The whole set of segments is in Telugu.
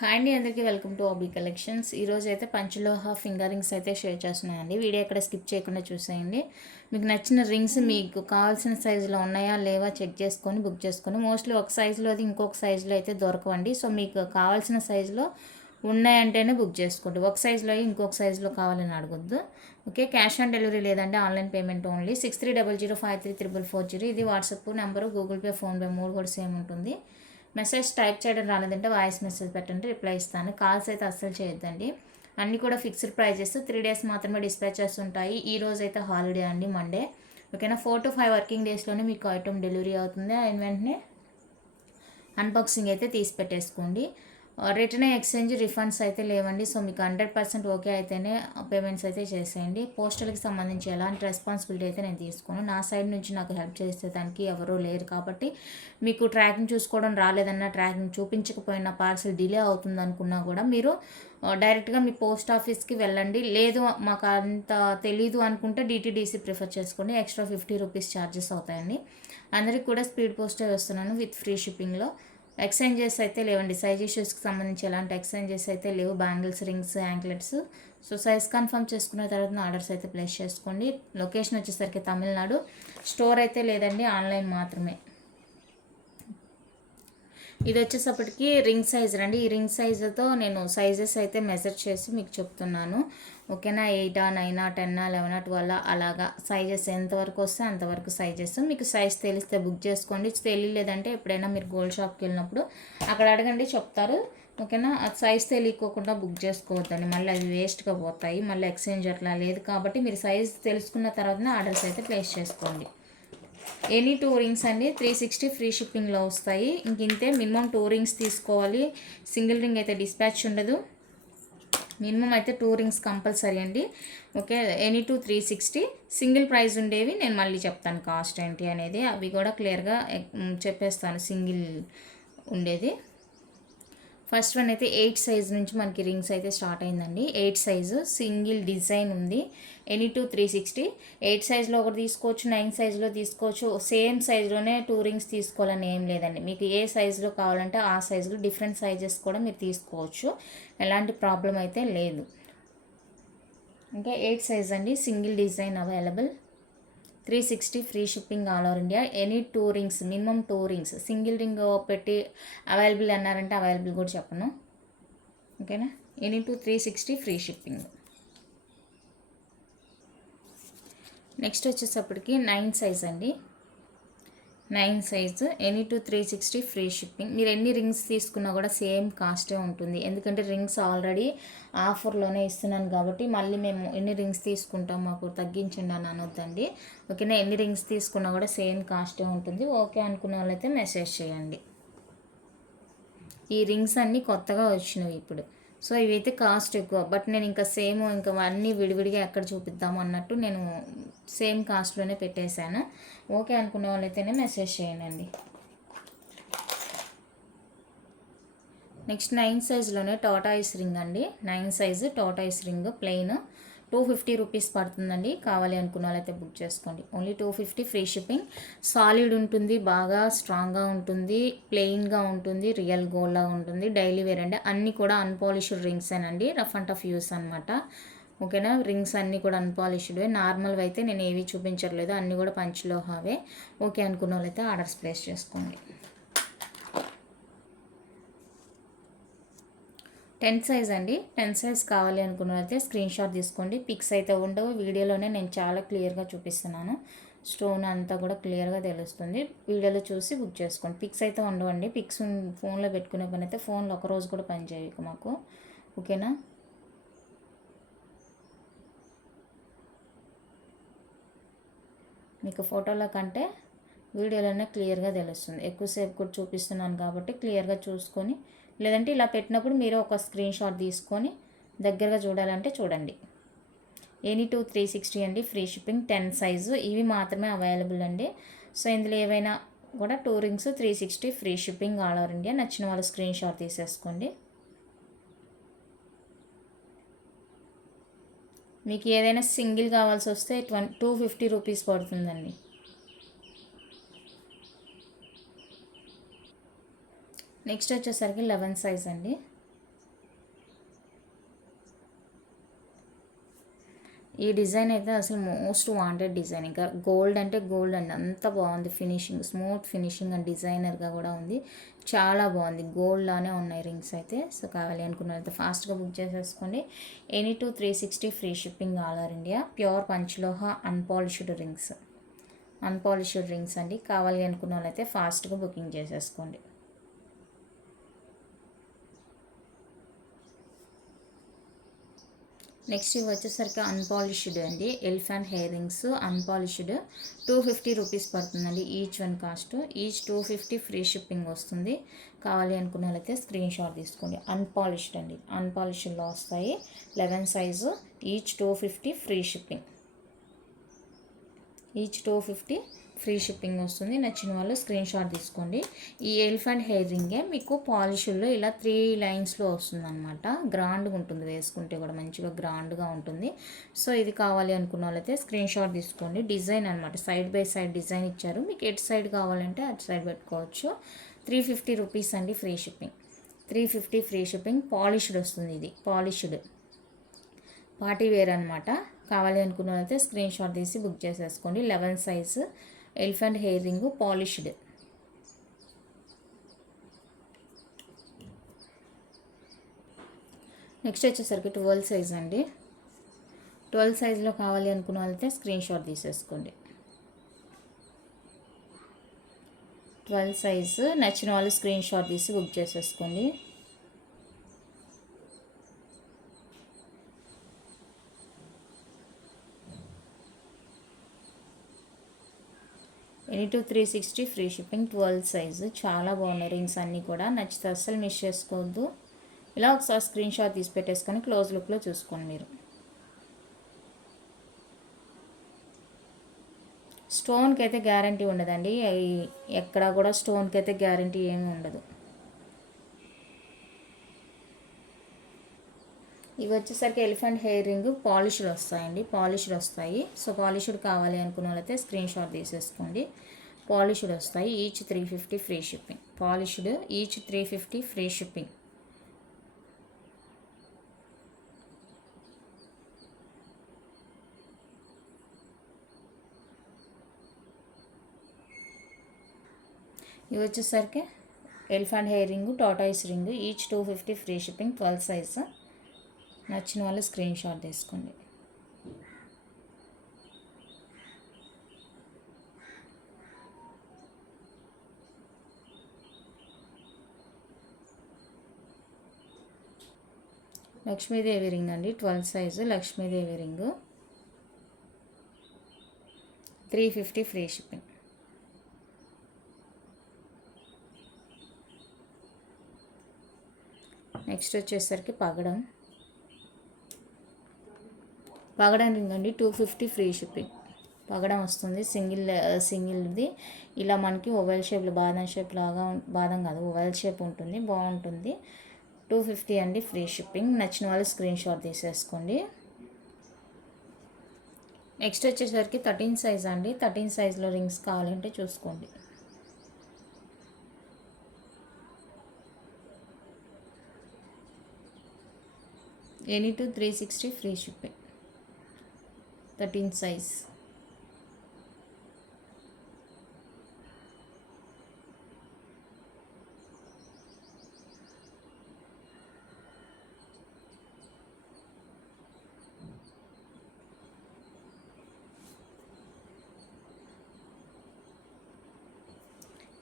హాయ్ అండి, అందరికీ వెల్కమ్ టు ఆబీ కలెక్షన్స్. ఈరోజు అయితే పంచలోహ ఫింగర్ రింగ్స్ అయితే షేర్ చేస్తున్నాయండి. వీడియో ఎక్కడ స్కిప్ చేయకుండా చూసేయండి. మీకు నచ్చిన రింగ్స్ మీకు కావాల్సిన సైజులో ఉన్నాయా లేవా చెక్ చేసుకొని బుక్ చేసుకొని, మోస్ట్లీ ఒక సైజులో అది ఇంకొక సైజులో అయితే దొరకవండి. సో మీకు కావాల్సిన సైజులో ఉన్నాయంటేనే బుక్ చేసుకోండి. ఒక సైజులో ఇంకొక సైజులో కావాలని అడగొద్దు. ఓకే, క్యాష్ ఆన్ డెలివరీ లేదంటే ఆన్లైన్ పేమెంట్ ఓన్లీ. 6300533440 ఇది WhatsApp number, Google pay, PhonePe 3 కూడా సేమ్ ఉంటుంది. మెసేజ్ టైప్ చేయడం రాలేదంటే వాయిస్ మెసేజ్ పెట్టండి, రిప్లై ఇస్తాను. కాల్స్ అయితే అస్సలు చేయొద్దండి. అన్నీ కూడా ఫిక్స్డ్ ప్రైజెస్, 3 డేస్ మాత్రమే డిస్పాచెస్ ఉంటాయి. ఈ రోజు అయితే హాలిడే అండి, మండే. ఓకేనా, 4 to 5 వర్కింగ్ డేస్లోనే మీకు ఐటమ్ డెలివరీ అవుతుంది. అండ్ వెంటనే అన్బాక్సింగ్ అయితే తీసి పెట్టేసుకోండి. రిటర్న్ ఎక్స్చేంజ్ రిఫండ్స్ అయితే లేవండి. సో మీకు 100% ఓకే అయితేనే పేమెంట్స్ అయితే చేసేయండి. పోస్టల్కి సంబంధించి ఎలాంటి రెస్పాన్సిబిలిటీ అయితే నేను తీసుకోను. నా సైడ్ నుంచి నాకు హెల్ప్ చేసేదానికి ఎవరూ లేరు కాబట్టి, మీకు ట్రాకింగ్ చూసుకోవడం రాలేదన్నా, ట్రాకింగ్ చూపించకపోయినా, పార్సల్ డిలే అవుతుంది అనుకున్నా కూడా మీరు డైరెక్ట్గా మీ పోస్ట్ ఆఫీస్కి వెళ్ళండి. లేదు మాకు అంత తెలీదు అనుకుంటే డిటీడీసీ ప్రిఫర్ చేసుకోండి. ఎక్స్ట్రా 50 రూపీస్ ఛార్జెస్ అవుతాయండి. అందరికి కూడా స్పీడ్ పోస్టే వస్తున్నాను విత్ ఫ్రీ షిప్పింగ్లో. ఎక్స్చేంజెస్ అయితే లేవండి. సైజ్ ఇష్యూస్కి సంబంధించి ఎలాంటి ఎక్స్చేంజెస్ అయితే లేవు. Bangles, rings, anklets. So size confirm చేసుకున్న తర్వాత ఆర్డర్స్ అయితే ప్లేస్ చేసుకోండి. లొకేషన్ వచ్చేసరికి తమిళనాడు. స్టోర్ అయితే లేదండి, ఆన్లైన్ మాత్రమే. ఇది వచ్చేసప్పటికి రింగ్ సైజ్ రండి. ఈ రింగ్ సైజుతో నేను సైజెస్ అయితే మెజర్ చేసి మీకు చెప్తున్నాను. ఓకేనా, 8, 9, 10, 11, 12 అలాగా సైజెస్ ఎంతవరకు వస్తే అంతవరకు సైజెస్. మీకు సైజ్ తెలిస్తే బుక్ చేసుకోండి. తెలియలేదంటే ఎప్పుడైనా మీరు గోల్డ్ షాప్కి వెళ్ళినప్పుడు అక్కడ అడగండి, చెప్తారు. ఓకేనా, అది సైజ్ తెలియకోకుండా బుక్ చేసుకోవద్దండి, మళ్ళీ అవి వేస్ట్గా పోతాయి. మళ్ళీ ఎక్స్చేంజ్ అట్లా లేదు కాబట్టి మీరు సైజ్ తెలుసుకున్న తర్వాతనే ఆర్డర్స్ అయితే ప్లేస్ చేసుకోండి. ఎనీ 2 రింగ్స్ అండి, 360 ఫ్రీ షిప్పింగ్లో వస్తాయి. ఇంతే, మినిమం 2 రింగ్స్ తీసుకోవాలి. సింగిల్ రింగ్ అయితే డిస్పాచ్ ఉండదు. మినిమం అయితే 2 రింగ్స్ కంపల్సరీ అండి. Okay, any 360. సింగిల్ ప్రైస్ ఉండేవి నేను మళ్ళీ చెప్తాను కాస్ట్ ఏంటి అనేది, అవి కూడా క్లియర్గా చెప్పేస్తాను. సింగిల్ ఉండేది ఫస్ట్ వన్ అయితే 8 సైజ్ నుంచి మనకి రింగ్స్ అయితే స్టార్ట్ అయిందండి. 8 సైజు సింగిల్ డిజైన్ ఉంది. ఎనీ 360. 8 సైజులో ఒకటి తీసుకోవచ్చు, 9 సైజులో తీసుకోవచ్చు. సేమ్ సైజులోనే 2 రింగ్స్ తీసుకోవాలని ఏం లేదండి. మీకు ఏ సైజులో కావాలంటే ఆ సైజులో డిఫరెంట్ సైజెస్ కూడా మీరు తీసుకోవచ్చు. ఎలాంటి ప్రాబ్లం అయితే లేదు. ఇంకా 8 సైజ్ అండి, single design available. 360 free shipping all over India. Any 2 rings, minimum 2 rings. Single ring పెట్టి అవైలబుల్ అన్నారంటే అవైలబుల్ కూడా చెప్పను. ఓకేనా, ఎనీ 360 ఫ్రీ షిప్పింగ్. నెక్స్ట్ వచ్చేసప్పటికి 9 సైజ్ అండి. 9 సైజు, ఎనీ 360 ఫ్రీ షిప్పింగ్. మీరు ఎన్ని రింగ్స్ తీసుకున్నా కూడా సేమ్ కాస్టే ఉంటుంది. ఎందుకంటే రింగ్స్ ఆల్రెడీ ఆఫర్లోనే ఇస్తున్నాను కాబట్టి మళ్ళీ మేము ఎన్ని రింగ్స్ తీసుకుంటాం మాకు తగ్గించండి అని అనొద్దండి. ఓకేనా, ఎన్ని రింగ్స్ తీసుకున్నా కూడా సేమ్ కాస్టే ఉంటుంది. ఓకే అనుకున్న వాళ్ళైతే మెసేజ్ చేయండి. ఈ రింగ్స్ అన్నీ కొత్తగా వచ్చినవి ఇప్పుడు. సో ఇవైతే కాస్ట్ ఎక్కువ, బట్ నేను ఇంకా సేమ్ ఇంకా అన్నీ విడివిడిగా ఎక్కడ చూపిద్దాము అన్నట్టు నేను సేమ్ కాస్ట్లోనే పెట్టేశాను. ఓకే అనుకున్న వాళ్ళైతేనే మెసేజ్ చేయండి. నెక్స్ట్ 9 సైజులోనే టాటాయిస్ రింగ్ అండి. 9 size tortoise ring plain 250 rupees పడుతుందండి. కావాలి అనుకున్న వాళ్ళైతే బుక్ చేసుకోండి. Only 250 free shipping. సాలిడ్ ఉంటుంది, బాగా స్ట్రాంగ్గా ఉంటుంది, ప్లెయిన్గా ఉంటుంది, రియల్ గోల్డ్లా ఉంటుంది. డైలీ వేర్ అండి. అన్నీ కూడా అన్పాలిష్డ్ రింగ్స్ అండి, రఫ్ అండ్ టఫ్ యూస్ అనమాట. ఓకేనా, రింగ్స్ అన్నీ కూడా అన్పాలిష్డ్వే. నార్మల్వి అయితే నేను ఏవి చూపించట్లేదు, అన్నీ కూడా పంచలోహావే. ఓకే అనుకున్న వాళ్ళైతే ఆర్డర్స్ ప్లేస్ చేసుకోండి. 10 సైజ్ అండి. 10 సైజ్ కావాలి అనుకున్నైతే స్క్రీన్ షాట్ తీసుకోండి. పిక్స్ అయితే ఉండవు, వీడియోలోనే నేను చాలా క్లియర్గా చూపిస్తున్నాను. స్టోన్ అంతా కూడా క్లియర్గా తెలుస్తుంది. వీడియోలో చూసి బుక్ చేసుకోండి. పిక్స్ అయితే ఉండవండి. పిక్స్ ఫోన్లో పెట్టుకునే పని అయితే ఫోన్లో ఒకరోజు కూడా పని చేయకు మాకు. ఓకేనా, మీకు ఫోటోలో కంటే వీడియోలోనే క్లియర్గా తెలుస్తుంది. ఎక్కువసేపు కూడా చూపిస్తున్నాను కాబట్టి క్లియర్గా చూసుకొని, లేదంటే ఇలా పెట్టినప్పుడు మీరు ఒక స్క్రీన్ షాట్ తీసుకొని దగ్గరగా చూడాలంటే చూడండి. ఎనీ 360 అండి, ఫ్రీ షిప్పింగ్. 10 సైజు ఇవి మాత్రమే అవైలబుల్ అండి. సో ఇందులో ఏవైనా కూడా 2 rings 360 free shipping all over India. నచ్చిన వాళ్ళు స్క్రీన్ షాట్ తీసేసుకోండి. మీకు ఏదైనా సింగిల్ కావాల్సి వస్తే 250 రూపీస్ పడుతుందండి. నెక్స్ట్ వచ్చేసరికి 11 సైజ్ అండి. ఈ డిజైన్ అయితే అసలు మోస్ట్ వాంటెడ్ డిజైన్. ఇంకా గోల్డ్ అంటే గోల్డ్ అండి, అంత బాగుంది ఫినిషింగ్, స్మూత్ ఫినిషింగ్ అండ్ డిజైనర్గా కూడా ఉంది. చాలా బాగుంది, గోల్డ్ లానే ఉన్నాయి రింగ్స్ అయితే. సో కావాలి అనుకున్నట్లయితే ఫాస్ట్గా బుక్ చేసేసుకోండి. Any two 360 free shipping all over India. Pure పంచలోహ అన్పాలిష్డ్ రింగ్స్, అన్పాలిష్డ్ రింగ్స్ అండి. కావాలి అనుకున్న వాళ్ళైతే ఫాస్ట్గా బుకింగ్ చేసేసుకోండి. నెక్స్ట్ ఇవి వచ్చేసరికి అన్పాలిష్డ్ అండి, elephant hair rings unpolished. 250 rupees పడుతుందండి each one cost. Each 250 free shipping వస్తుంది. కావాలి అనుకున్న వాళ్ళైతే స్క్రీన్ షాట్ తీసుకోండి. అన్పాలిష్డ్ అండి, అన్పాలిష్డ్లో వస్తాయి. 11 size, each 250 free shipping. Each 250 free shipping వస్తుంది. నచ్చిన వాళ్ళు స్క్రీన్ షాట్ తీసుకోండి. ఈ ఎలిఫెంట్ హెయిర్ రింగే మీకు పాలిష్లో ఇలా 3 లైన్స్లో వస్తుంది అనమాట. గ్రాండ్గా ఉంటుంది, వేసుకుంటే కూడా మంచిగా గ్రాండ్గా ఉంటుంది. సో ఇది కావాలి అనుకున్న వాళ్ళైతే స్క్రీన్ షాట్ తీసుకోండి. డిజైన్ అనమాట, సైడ్ బై సైడ్ డిజైన్ ఇచ్చారు. మీకు ఎటు సైడ్ కావాలంటే అటు సైడ్ పెట్టుకోవచ్చు. 350 రూపీస్ అండి free shipping. 350 free shipping. Polished వస్తుంది, ఇది పాలిష్డ్ పార్టీ వేర్ అనమాట. కావాలి అనుకున్న వాళ్ళైతే స్క్రీన్ షాట్ తీసి బుక్ చేసేసుకోండి. 11 size elephant hair ring polished. Next వచ్చేసరికి 12 సైజ్ అండి. 12 సైజులో కావాలి అనుకున్న వాళ్ళైతే స్క్రీన్ షాట్ తీసేసుకోండి. 12 సైజు నచ్చిన వాళ్ళు స్క్రీన్ షాట్ తీసి బుక్ చేసేసుకోండి. Any two 360 free shipping. 12 size చాలా బాగున్నాయి రింగ్స్ అన్నీ కూడా. నచ్చితే అస్సలు మిస్ చేసుకోవద్దు. ఇలా ఒకసారి స్క్రీన్ షాట్ తీసి పెట్టేసుకొని క్లోజ్ లుక్లో చూసుకోండి మీరు. స్టోన్కి అయితే గ్యారంటీ ఉండదండి, ఎక్కడ కూడా స్టోన్కి అయితే గ్యారంటీ ఏమీ ఉండదు. ఇవి వచ్చేసరికి ఎలిఫెంట్ హెయిర్ రింగ్ పాలిష్డ్ వస్తాయండి, పాలిష్డ్ వస్తాయి. సో పాలిష్డ్ కావాలి అనుకున్న వాళ్ళైతే స్క్రీన్ షాట్ తీసేసుకోండి. పాలిష్డ్ వస్తాయి. Each 350 free shipping. Polished each 350 free shipping. ఇవి వచ్చేసరికి elephant hair ring tortoise ring. Each 250 free shipping. 12 size. నచ్చిన వాళ్ళు స్క్రీన్ షాట్ తీసుకోండి. లక్ష్మీదేవి రింగ్ అండి, 12 size Lakshmidevi ring. 350 free shipping. Next వచ్చేసరికి పగడం రింగ్ అండి, 250 ఫ్రీ షిప్పింగ్. పగడం వస్తుంది సింగిల్ది. ఇలా మనకి ఓవెల్ షేప్లో, బాదం షేప్ లాగా, బాదం కాదు ఓవెల్ షేప్ ఉంటుంది, బాగుంటుంది. 250 అండి ఫ్రీ షిప్పింగ్. నచ్చిన వాళ్ళు స్క్రీన్ షాట్ తీసేసుకోండి. నెక్స్ట్ వచ్చేసరికి 13 సైజ్ అండి. 13 సైజ్లో రింగ్స్ కావాలంటే చూసుకోండి. Any two 360 free shipping. 13 size.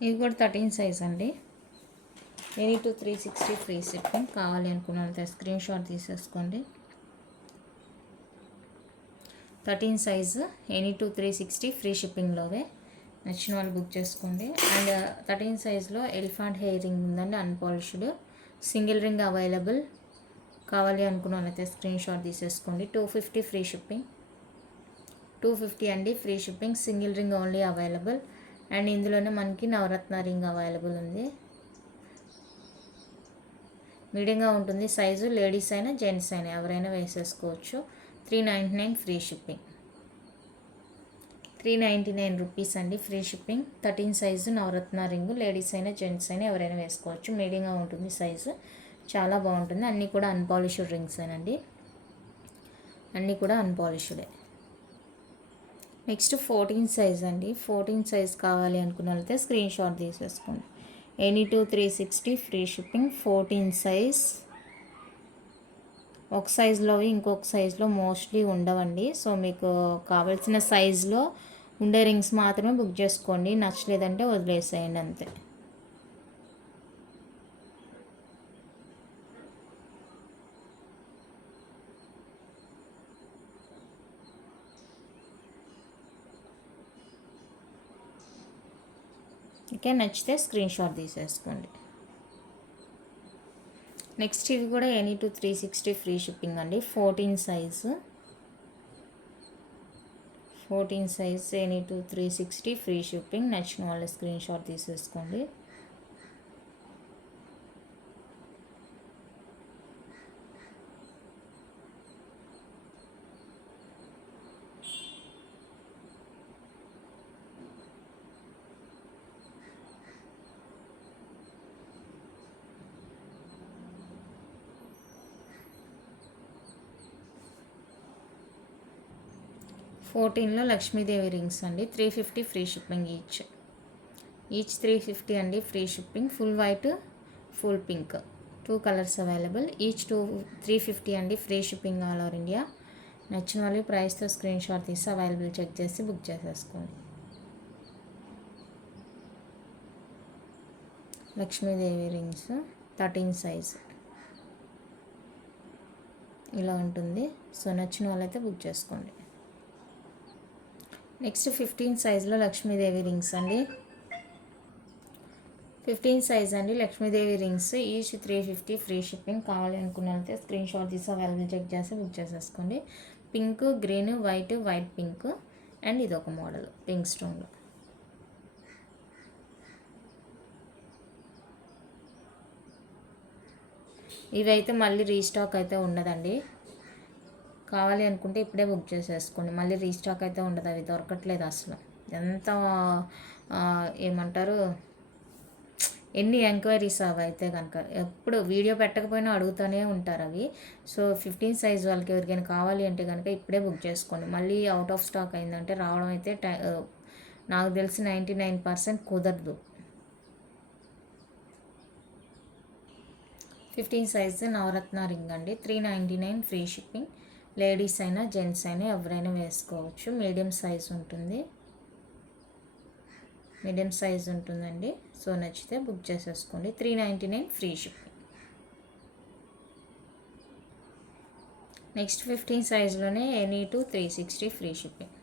ఇది కూడా 13 సైజ్ అండి. Any two 360 free shipping. కావాలి అనుకున్న వాళ్ళతో స్క్రీన్ షాట్ తీసేసుకోండి. 13 సైజు ఎనీ టు 360 ఫ్రీ షిప్పింగ్లోవే. నచ్చిన వాళ్ళు బుక్ చేసుకోండి. అండ్ 13 సైజులో ఎలిఫెంట్ హెయిర్ రింగ్ ఉందండి, అన్పాలిష్డ్. Single ring available. కావాలి అనుకున్న వాళ్ళైతే స్క్రీన్ షాట్ తీసేసుకోండి. 250 ఫ్రీ షిప్పింగ్. 250 అండి free shipping. Single ring only available. And ఇందులోనే మనకి నవరత్న రింగ్ అవైలబుల్ ఉంది. మీడియంగా ఉంటుంది సైజు. లేడీస్ అయినా జెంట్స్ అయినా ఎవరైనా వేసేసుకోవచ్చు. 399 ఫ్రీ షిప్పింగ్. 399 రూపీస్ అండి ఫ్రీ షిప్పింగ్. 13 సైజు నవరత్న రింగు. లేడీస్ అయినా జెంట్స్ అయినా ఎవరైనా వేసుకోవచ్చు. మీడియంగా ఉంటుంది సైజు, చాలా బాగుంటుంది. అన్నీ కూడా అన్పాలిష్డ్ రింగ్స్ అండి. అన్నీ కూడా అన్పాలిష్డే. నెక్స్ట్ 14 సైజ్ అండి. 14 సైజ్ కావాలి అనుకున్న వాళ్ళైతే స్క్రీన్ షాట్ తీసేసుకోండి. Any two 360 free shipping. 14 size. ఒక సైజులోవి ఇంకొక సైజులో మోస్ట్లీ ఉండవండి. సో మీకు కావాల్సిన సైజులో ఉండే రింగ్స్ మాత్రమే బుక్ చేసుకోండి. నచ్చలేదంటే వదిలేసేయండి అంతే. ఓకే, నచ్చితే స్క్రీన్ షాట్ తీసేసుకోండి. నెక్స్ట్ ఇవి కూడా ఎనీ టూ 360 ఫ్రీ షిప్పింగ్ అండి. 14 size. 14 size any two 360 free shipping. నచ్చిన వాళ్ళ స్క్రీన్ షాట్ తీసేసుకోండి. ఫోర్టీన్లో లక్ష్మీదేవి రింగ్స్ అండి. 350 ఫ్రీ షిప్పింగ్ ఈచ్ 350 అండి free shipping. Full white, full pink, 2 colours available. Each 350 అండి free shipping all over India. నచ్చిన వాళ్ళు ప్రైస్తో స్క్రీన్ షాట్ తీసి అవైలబుల్ చెక్ చేసి బుక్ చేసేసుకోండి. లక్ష్మీదేవి రింగ్స్ 13 సైజ్ ఇలా ఉంటుంది. సో నచ్చిన వాళ్ళైతే బుక్ చేసుకోండి. నెక్స్ట్ 15 సైజులో లక్ష్మీదేవి రింగ్స్ అండి. 15 సైజ్ అండి Lakshmidevi rings. Each 350 free shipping. కావాలి అనుకున్నట్లయితే స్క్రీన్ షాట్ తీసి అవైలబుల్ చెక్ చేసి బుక్ చేసేసుకోండి. Pink, green, white, white pink and ఇది ఒక మోడల్ పింక్ స్టోన్లో. ఇవైతే మళ్ళీ రీస్టాక్ అయితే ఉండదండి. కావాలి అనుకుంటే ఇప్పుడే బుక్ చేసేసుకోండి. మళ్ళీ రీస్టాక్ అయితే ఉండదు, అవి దొరకట్లేదు అసలు. ఎంత ఏమంటారు, ఎన్ని ఎంక్వైరీస్ అవి అయితే కనుక. ఎప్పుడు వీడియో పెట్టకపోయినా అడుగుతూనే ఉంటారు అవి. సో 15 సైజ్ వాళ్ళకి ఎవరికైనా కావాలి అంటే కనుక ఇప్పుడే బుక్ చేసుకోండి. మళ్ళీ అవుట్ ఆఫ్ స్టాక్ అయిందంటే రావడం అయితే నాకు తెలిసి 99% కుదరదు. 15 సైజ్ నవరత్న రింగ్ అండి. 399 ఫ్రీ షిప్పింగ్. లేడీస్ అయినా జెంట్స్ అయినా ఎవరైనా వేసుకోవచ్చు. మీడియం సైజ్ ఉంటుందండి. సో నచ్చితే బుక్ చేసేసుకోండి. 399 ఫ్రీ షిప్పింగ్. నెక్స్ట్ 15 సైజ్లోనే any two 360 free shipping.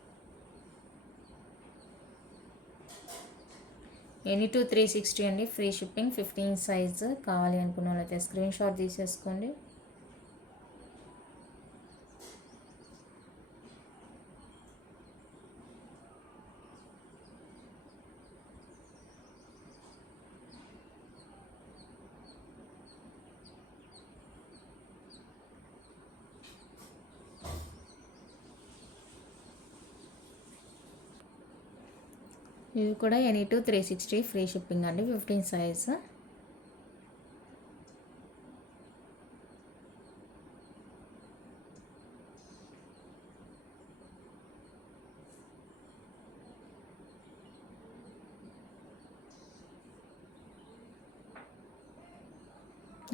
Any two 360 అండి ఫ్రీ షిప్పింగ్. 15 సైజ్ కావాలి అనుకున్న వాళ్ళైతే స్క్రీన్ షాట్ తీసేసుకోండి. ఇవి కూడా ఎనీ టూ 360 ఫ్రీ షిప్పింగ్ అండి. 15 సైజ్.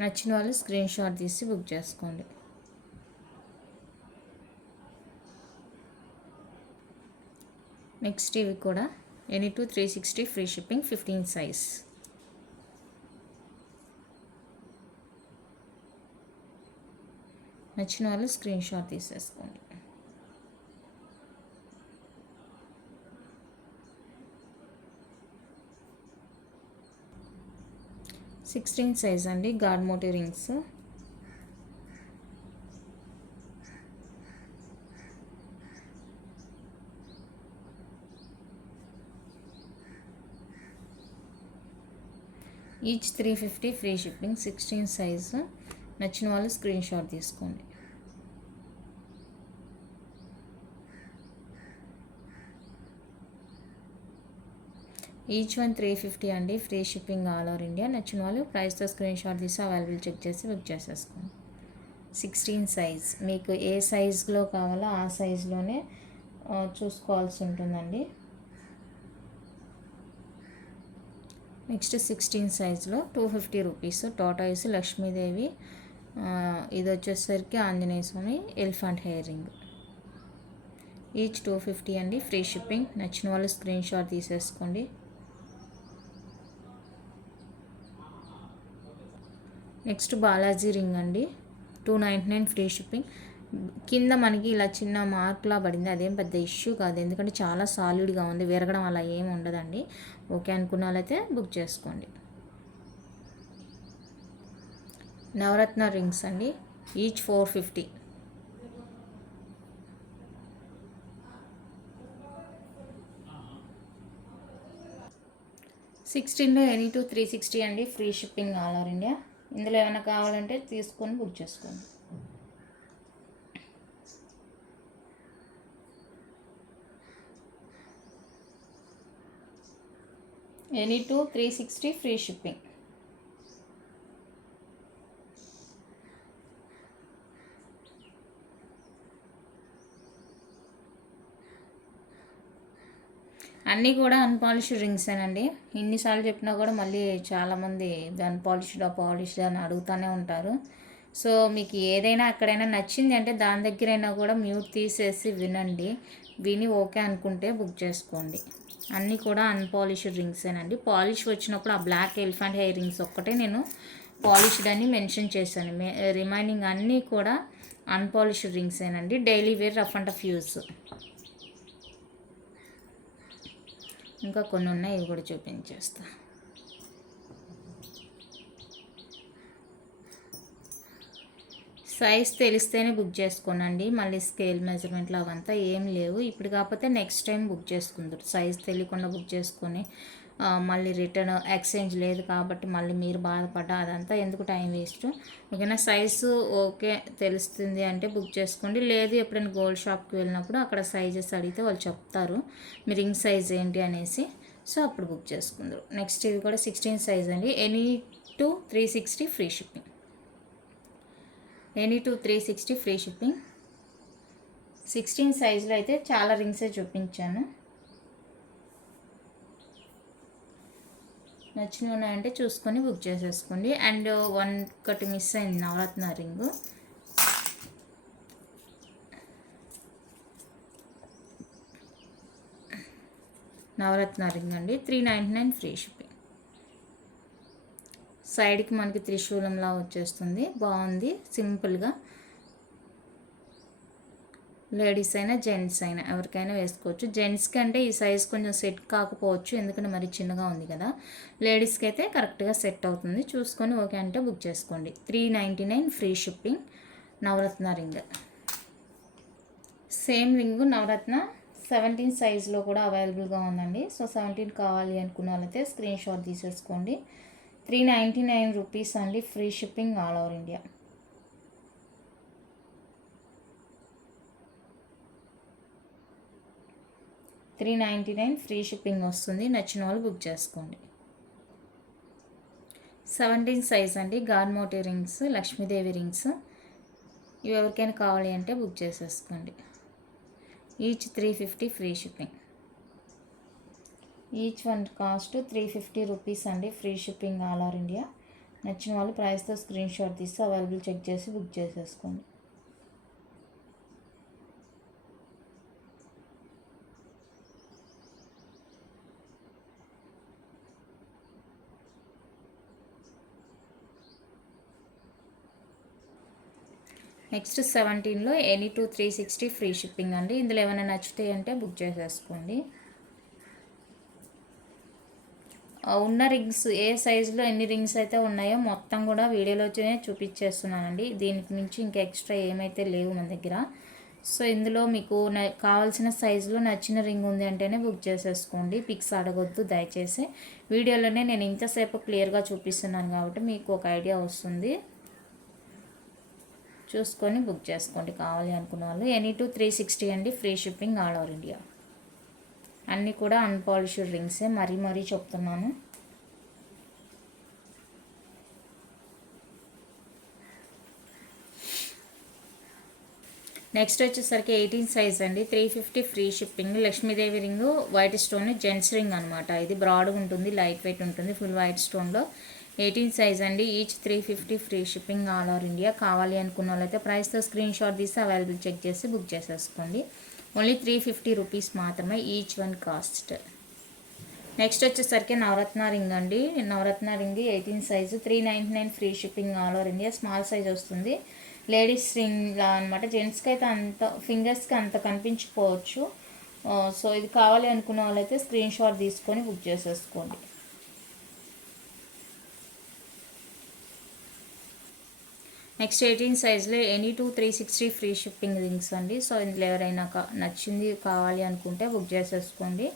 నచ్చిన వాళ్ళు స్క్రీన్ షాట్ తీసి బుక్ చేసుకోండి. నెక్స్ట్ ఇవి కూడా any two 360 free shipping. 15 size. నచ్చిన వాళ్ళు స్క్రీన్ షాట్ తీసేసుకోండి. సిక్స్టీన్ సైజ్ అండి god motive rings. Each 350 free shipping. 16 size. నచ్చిన వాళ్ళు స్క్రీన్ షాట్ తీసుకోండి. ఈచ్ వన్ 350 అండి free shipping all over India. నచ్చిన వాళ్ళు ప్రైస్తో స్క్రీన్ షాట్ తీసి అవైలబుల్ చెక్ చేసి బుక్ చేసేసుకోండి. 16 సైజ్, మీకు ఏ సైజులో కావాలో ఆ సైజులోనే చూసుకోవాల్సి ఉంటుందండి. నెక్స్ట్ 16 సైజులో 250 రూపీస్ టాటాయిస్ లక్ష్మీదేవి, ఇది వచ్చేసరికి ఆంజనేయ స్వామి ఎలిఫెంట్ హెయిర్ రింగ్. ఈచ్ 250 అండి, ఫ్రీ షిప్పింగ్. నచ్చిన వాళ్ళు స్క్రీన్ షాట్ తీసేసుకోండి. నెక్స్ట్ బాలాజీ రింగ్ అండి, 299 ఫ్రీ షిప్పింగ్. కింద మనకి ఇలా చిన్న మార్క్లా పడింది, అదేం పెద్ద ఇష్యూ కాదు, ఎందుకంటే చాలా సాలిడ్గా ఉంది, విరగడం అలా ఏమి ఉండదండి. ఓకే అనుకున్న వాళ్ళైతే బుక్ చేసుకోండి. నవరత్న రింగ్స్ అండి, ఈచ్ 450. సిక్స్టీన్లో ఎనీ టు 360 అండి, free shipping all over India. ఇందులో ఏమైనా కావాలంటే తీసుకొని బుక్ చేసుకోండి. Any two 360 free shipping. అన్నీ కూడా అన్పాలిష్డ్ రింగ్సేనండి. ఇన్నిసార్లు చెప్పినా కూడా మళ్ళీ చాలామంది పాలిష్డ్ అని అడుగుతూనే ఉంటారు. సో మీకు ఏదైనా అక్కడైనా నచ్చింది అంటే దాని దగ్గరైనా కూడా మ్యూట్ తీసేసి వినండి, విని ఓకే అనుకుంటే బుక్ చేసుకోండి. అన్నీ కూడా అన్పాలిష్డ్ రింగ్సేనండి. పాలిష్ వచ్చినప్పుడు ఆ బ్లాక్ ఎలిఫెంట్ హెయిర్ రింగ్స్ ఒక్కటే నేను పాలిష్డ్ అని మెన్షన్ చేశాను, రిమైనింగ్ అన్నీ కూడా అన్పాలిష్డ్ రింగ్సేనండి. Daily wear rough and tough use. ఇంకా కొన్ని ఉన్నాయి, ఇవి కూడా చూపించేస్తా. సైజ్ తెలిస్తేనే బుక్ చేసుకోనండి, మళ్ళీ స్కేల్ మెజర్మెంట్లు అవంతా ఏం లేవు. ఇప్పుడు కాకపోతే నెక్స్ట్ టైం బుక్ చేసుకుందరు. సైజ్ తెలియకుండా బుక్ చేసుకొని మళ్ళీ రిటర్న్ ఎక్స్చేంజ్ లేదు కాబట్టి మళ్ళీ మీరు బాధపడ్డా అదంతా ఎందుకు, టైం వేస్ట్. ఓకేనా, సైజు ఓకే తెలుస్తుంది అంటే బుక్ చేసుకోండి. లేదు ఎప్పుడైనా గోల్డ్ షాప్కి వెళ్ళినప్పుడు అక్కడ సైజెస్ అడిగితే వాళ్ళు చెప్తారు మీ రింగ్ సైజ్ ఏంటి అనేసి, సో అప్పుడు బుక్ చేసుకుందరు. నెక్స్ట్ ఇది కూడా 16 సైజ్ అండి, any two 360 free shipping. Any two 360 free shipping. 16 సైజులో అయితే చాలా రింగ్సే చూపించాను. నచ్చినవి ఉన్నాయంటే చూసుకొని బుక్ చేసేసుకోండి. అండ్ ఒకటి మిస్ అయింది, నవరత్న రింగు. నవరత్న రింగ్ అండి, 399 ఫ్రీ షిప్పింగ్. సైడ్కి మనకి త్రిశూలంలా వచ్చేస్తుంది, బాగుంది సింపుల్గా. లేడీస్ అయినా జెంట్స్ అయినా ఎవరికైనా వేసుకోవచ్చు. జెంట్స్కి అంటే ఈ సైజ్ కొంచెం సెట్ కాకపోవచ్చు, ఎందుకంటే మరి చిన్నగా ఉంది కదా. లేడీస్కి అయితే కరెక్ట్గా సెట్ అవుతుంది, చూసుకొని ఓకే అంటే బుక్ చేసుకోండి. 399 free shipping. Navaratna ring, same ring నవరత్న 17 సైజులో కూడా అవైలబుల్గా ఉందండి. సో 17 కావాలి అనుకున్న వాళ్ళైతే స్క్రీన్ షాట్ తీసేసుకోండి. 399 రూపీస్ అండి, free shipping all over India. $399 free shipping వస్తుంది. నచ్చిన వాళ్ళు బుక్ చేసుకోండి. 17 సైజ్ అండి, గార్మోటీ రింగ్స్, లక్ష్మీదేవి రింగ్స్. ఇవి ఎవరికైనా కావాలి అంటే బుక్ చేసేసుకోండి. Each 350 free shipping. Each one cost 350 rupees అండి, free shipping all over India. నచ్చిన వాళ్ళు ప్రైస్తో స్క్రీన్ షాట్ తీసి అవైలబుల్ చెక్ చేసి బుక్ చేసేసుకోండి. నెక్స్ట్ 17లో ఎనీ టు 360 ఫ్రీ షిప్పింగ్ అండి. ఇందులో ఏమైనా నచ్చుతాయి అంటే బుక్ చేసేసుకోండి. ఉన్న రింగ్స్ ఏ సైజులో ఎన్ని రింగ్స్ అయితే ఉన్నాయో మొత్తం కూడా వీడియోలోనే చూపించేస్తున్నానండి. దీనికి మించి ఇంకా ఎక్స్ట్రా ఏమైతే లేవు మన దగ్గర. సో ఇందులో మీకు కావాల్సిన సైజులో నచ్చిన రింగ్ ఉంది అంటేనే బుక్ చేసేసుకోండి, పిక్స్ అడగొద్దు దయచేసి. వీడియోలోనే నేను ఇంతసేపు క్లియర్గా చూపిస్తున్నాను కాబట్టి మీకు ఒక ఐడియా వస్తుంది, చూసుకొని బుక్ చేసుకోండి కావాలి అనుకున్న వాళ్ళు. ఎనీ టు 360 అండి, free shipping all over India. అన్నీ కూడా అన్పాలిష్డ్ రింగ్సే, మరీ చెప్తున్నాను. నెక్స్ట్ వచ్చేసరికి 18 సైజ్ అండి, 350 free shipping. Lakshmidevi ring white stone gents ring అనమాట. ఇది బ్రాడ్గా ఉంటుంది, లైట్ వెయిట్ ఉంటుంది, ఫుల్ వైట్ స్టోన్లో. 18 సైజ్ అండి, each 350 free shipping all over India. కావాలి అనుకున్న వాళ్ళైతే ప్రైస్తో స్క్రీన్ షాట్ తీసి అవైలబుల్ చెక్ చేసి బుక్ చేసేసుకోండి. ఓన్లీ 350 రూపీస్ మాత్రమే ఈచ్ వన్ కాస్ట్. నెక్స్ట్ వచ్చేసరికి నవరత్న రింగ్ అండి. నవరత్న ring 18 size, 399 free shipping all over India. Small size వస్తుంది, లేడీస్ రింగ్లా అనమాట. జెంట్స్కి అయితే అంత ఫింగర్స్కి అంత కనిపించకపోవచ్చు. సో ఇది కావాలి అనుకున్న వాళ్ళైతే స్క్రీన్ షాట్ తీసుకొని బుక్ చేసేసుకోండి. నెక్స్ట్ 18 సైజ్లో ఎనీ 360 ఫ్రీ షిప్పింగ్ రింగ్స్ అండి. సో ఇందులో ఎవరైనా నచ్చింది కావాలి అనుకుంటే బుక్ చేసేసుకోండి.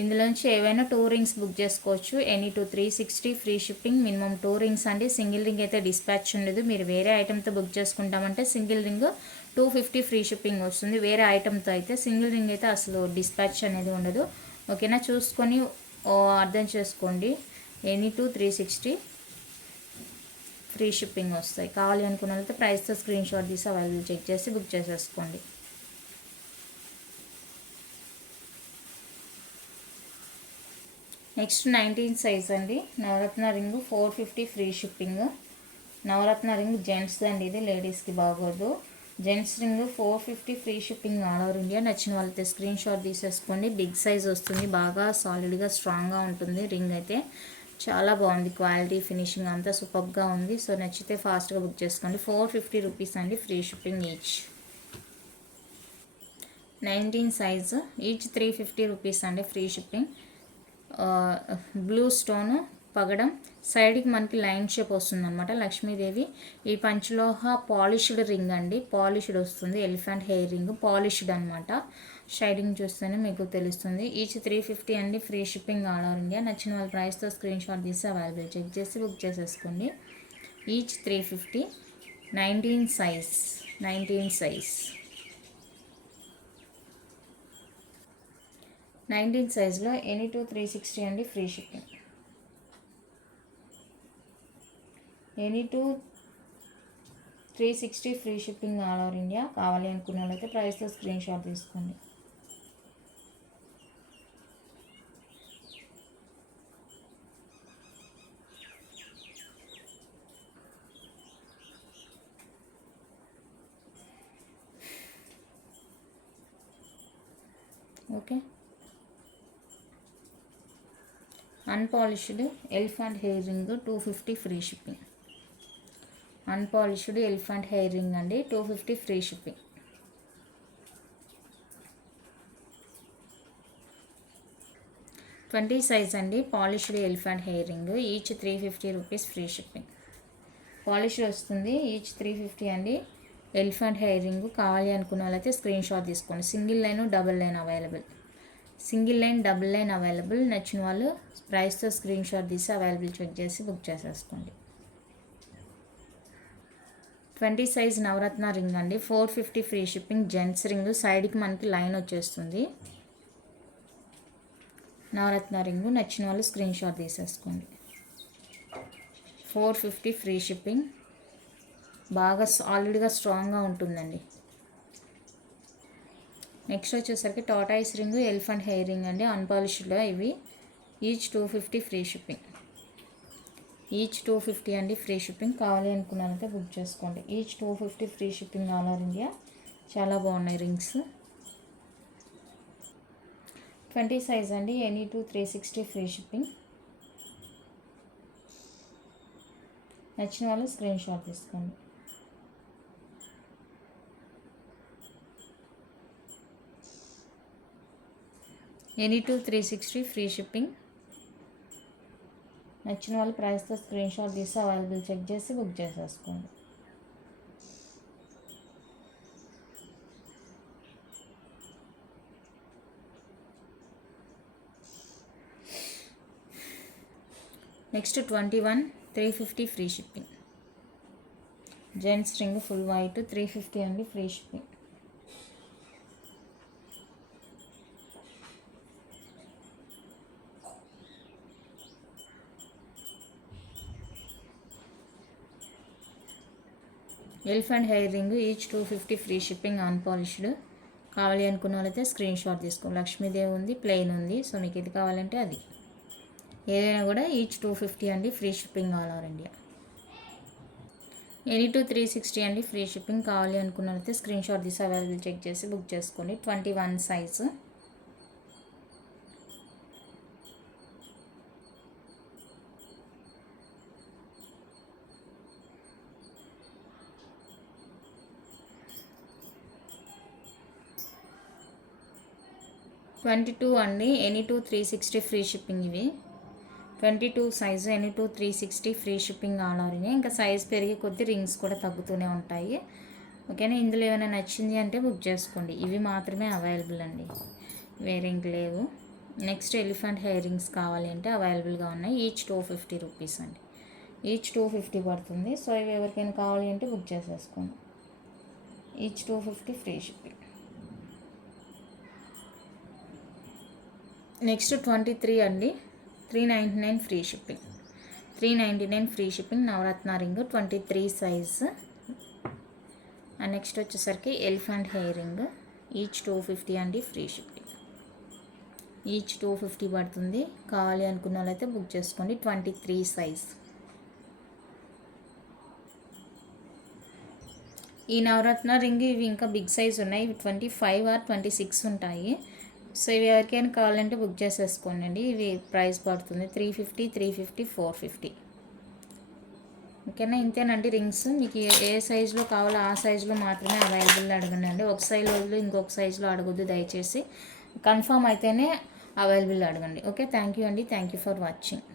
ఇందులోంచి ఏవైనా 2 రింగ్స్ బుక్ చేసుకోవచ్చు. Any 360 free shipping, minimum 2 rings అండి. సింగిల్ రింగ్ అయితే డిస్పాచ్ ఉండదు. మీరు వేరే ఐటెంతో బుక్ చేసుకుంటామంటే సింగిల్ రింగ్ 250 ఫ్రీ షిప్పింగ్ వస్తుంది. వేరే ఐటెంతో అయితే సింగిల్ రింగ్ అయితే అసలు డిస్పాచ్ అనేది ఉండదు. ఓకేనా, చూసుకొని అర్థం చేసుకోండి. ఎనీ 360 ఫ్రీ షిప్పింగ్ వస్తాయి. కావాలి అనుకున్న వాళ్ళైతే ప్రైస్తో స్క్రీన్ షాట్ తీసి అవైలబుల్ చెక్ చేసి బుక్ చేసేసుకోండి. నెక్స్ట్ 19 సైజ్ అండి, నవరత్న ring 450 free shipping. Navaratna ring gents అండి, ఇది లేడీస్కి బాగోదు. Gents ring 450 free shipping all over India. నచ్చిన వాళ్ళైతే స్క్రీన్ షాట్ తీసేసుకోండి. బిగ్ సైజ్ వస్తుంది, బాగా సాలిడ్గా స్ట్రాంగ్గా ఉంటుంది. రింగ్ అయితే చాలా బాగుంది, క్వాలిటీ ఫినిషింగ్ అంతా సూపర్గా ఉంది. సో నచ్చితే ఫాస్ట్గా బుక్ చేసుకోండి. 450 రూపీస్ అండి, free shipping each. 19 size, each 350 rupees అండి, ఫ్రీ షిప్పింగ్. బ్లూ స్టోను పగడం, సైడ్కి మనకి లైన్ షేప్ వస్తుంది అనమాట. లక్ష్మీదేవి. ఈ పంచలోహ పాలిష్డ్ రింగ్ అండి, పాలిష్డ్ వస్తుంది. ఎలిఫెంట్ హెయిర్ రింగ్ పాలిష్డ్ అనమాట. షైడింగ్ చూస్తేనే మీకు తెలుస్తుంది. ఈచ్ 350 అండి, free shipping all over India. నచ్చిన వాళ్ళ ప్రైస్తో స్క్రీన్ షాట్ తీసి అవైలబుల్ చెక్ చేసి బుక్ చేసేసుకోండి. ఈచ్ 350. 19 size, 19 size. 19 సైజ్లో ఎనీ 360 అండి, free shipping. Any 360 free shipping all over India. కావాలి అనుకున్న వాళ్ళైతే ప్రైస్తో స్క్రీన్ షాట్ తీసుకోండి. Okay, unpolished elephant hair ring 250 free shipping. Unpolished elephant hair ring అండి, 250 ఫ్రీ షిప్పింగ్. ట్వంటీ సైజ్ అండి, polished elephant hair ring. Each 350 rupees, free shipping. Polished వస్తుంది, ఈచ్ 350 అండి. ఎలిఫెంట్ హెయిర్ రింగ్ కావాలి అనుకున్న వాళ్ళైతే స్క్రీన్ షాట్ తీసుకోండి. Single line, double line available. Single line, double line available. నచ్చిన వాళ్ళు ప్రైస్తో స్క్రీన్ షాట్ తీసి అవైలబుల్ చెక్ చేసి బుక్ చేసేసుకోండి. 20 సైజ్ నవరత్న రింగ్ అండి, 450 ఫ్రీ షిప్పింగ్. జెంట్స్ రింగ్, సైడ్కి మనకి లైన్ వచ్చేస్తుంది. నవరత్న రింగ్ నచ్చిన వాళ్ళు స్క్రీన్ షాట్ తీసేసుకోండి. 450 ఫ్రీ షిప్పింగ్. బాగా సాలిడ్గా స్ట్రాంగ్గా ఉంటుందండి. నెక్స్ట్ వచ్చేసరికి tortoise ring elephant hair ring అండి, అన్పాలిష్డ్లో ఇవి. Each 250 free shipping. ఈచ్ 250 అండి, ఫ్రీ షిప్పింగ్. కావాలి అనుకున్నారంటే బుక్ చేసుకోండి. Each 250 free shipping all over India. చాలా బాగున్నాయి రింగ్స్. 20 సైజ్ అండి, ఎనీ 360 ఫ్రీ షిప్పింగ్. నచ్చిన వాళ్ళు స్క్రీన్ షాట్ తీసుకోండి. Any 360 free shipping. నచ్చిన వాళ్ళు ప్రైస్తో స్క్రీన్ షాట్ తీసి అవైలబుల్ చెక్ చేసి బుక్ చేసేసుకోండి. Next 21, 350 free shipping. Gents ring full white 350 అండి, free shipping. Elephant hair ring each 250 free shipping unpolished. కావాలి అనుకున్న వాళ్ళైతే స్క్రీన్ షాట్ తీసుకో. లక్ష్మీదేవి ఉంది, ప్లెయిన్ ఉంది. సో మీకు ఇది కావాలంటే అది ఏదైనా కూడా ఈచ్ 250 అండి, free shipping all over India. Any two 360 అండి, ఫ్రీ షిప్పింగ్. కావాలి అనుకున్న వాళ్ళైతే స్క్రీన్ షాట్ తీసి అవైలబుల్ చెక్ చేసి బుక్ చేసుకోండి. 21 సైజు. ట్వంటీ 22 అండి, ఎనీ టు 360 ఫ్రీ షిప్పింగ్. ఇవి 22 size, any two 360 free shipping all over India. ఇంకా సైజ్ పెరిగే కొద్దీ రింగ్స్ కూడా తగ్గుతూనే ఉంటాయి. ఓకేనా. ఇందులో ఏమైనా నచ్చింది అంటే బుక్ చేసుకోండి. ఇవి మాత్రమే అవైలబుల్ అండి, వేరే ఇంక లేవు. నెక్స్ట్ ఎలిఫెంట్ హెయిర్ రింగ్స్ కావాలి అంటే అవైలబుల్గా ఉన్నాయి. ఈచ్ 250 రూపీస్ అండి, ఈచ్ 250 పడుతుంది. సో ఇవి ఎవరికైనా కావాలి అంటే బుక్ చేసేసుకోండి. Each 250 free shipping. నెక్స్ట్ 23 అండి, 399 free shipping. 399 free shipping. Navaratna ring 23 size. And next వచ్చేసరికి ఎలిఫెంట్ హెయిర్ రింగ్ ఈచ్ 250 అండి, ఫ్రీ షిప్పింగ్. ఈచ్ 250 పడుతుంది. కావాలి అనుకున్న వాళ్ళైతే బుక్ చేసుకోండి. 23 సైజ్. ఈ నవరత్న రింగ్ ఇవి ఇంకా బిగ్ సైజ్ ఉన్నాయి. ఇవి 25 ఆర్ 26 ఉంటాయి. సో ఇవి ఎవరికైనా కావాలంటే బుక్ చేసేసుకోండి. ఇవి ప్రైస్ పడుతుంది 350, 350, 450. ఓకేనా. ఇంతేనండి రింగ్స్. మీకు ఏ సైజులో కావాలో ఆ సైజులో మాత్రమే అవైలబుల్ అడగండి అండి. ఒక సైజులో ఇంకొక సైజులో అడగొద్దు దయచేసి. కన్ఫర్మ్ అయితేనే అవైలబుల్ అడగండి. ఓకే, థ్యాంక్ యూ అండి. Thank you for watching.